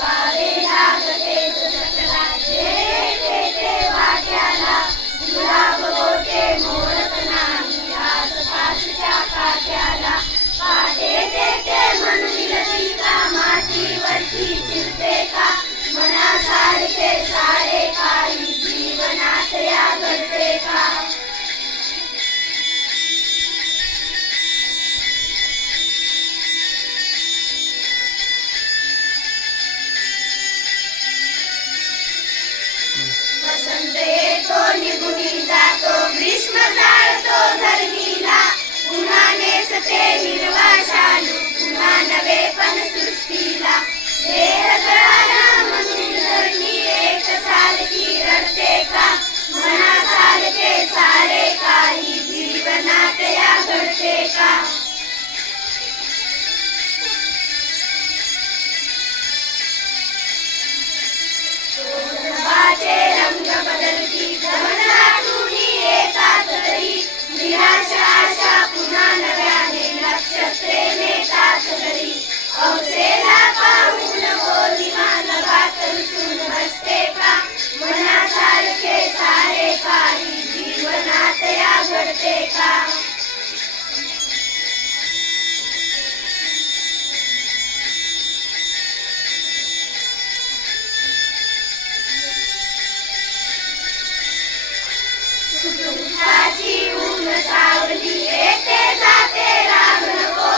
वारे लागते सकला जे ते वाट्याला गुलाब गोटे मोडत नाही आसपासच्या काट्याला पाटे ते म्हणून का मातीवरती चिरते का मनासारखे सारे काही जीवनात या घडते का वसंत येतो निघून जातो ग्रीष्म जाळतो धरणीला पुन्हा नेसते हिरवा शालू पुन्हा नवे पण सृष्टीला देह जळाला म्हणून धरणी एक सारखी रडते का मनासारखे सारे काही जीवनात या घडते का जबाचे रंग बदलती धन येतात तरी निराश आशा पुन्हा नव्याने नक्षत्रे नेतात घरी अवसेला पाहून पौर्णिमा नभात रुसून बसते का मनासारखे सारे काही जीवनात या घडते का सुखदुःखाची ऊन सावली येते जाते राग नको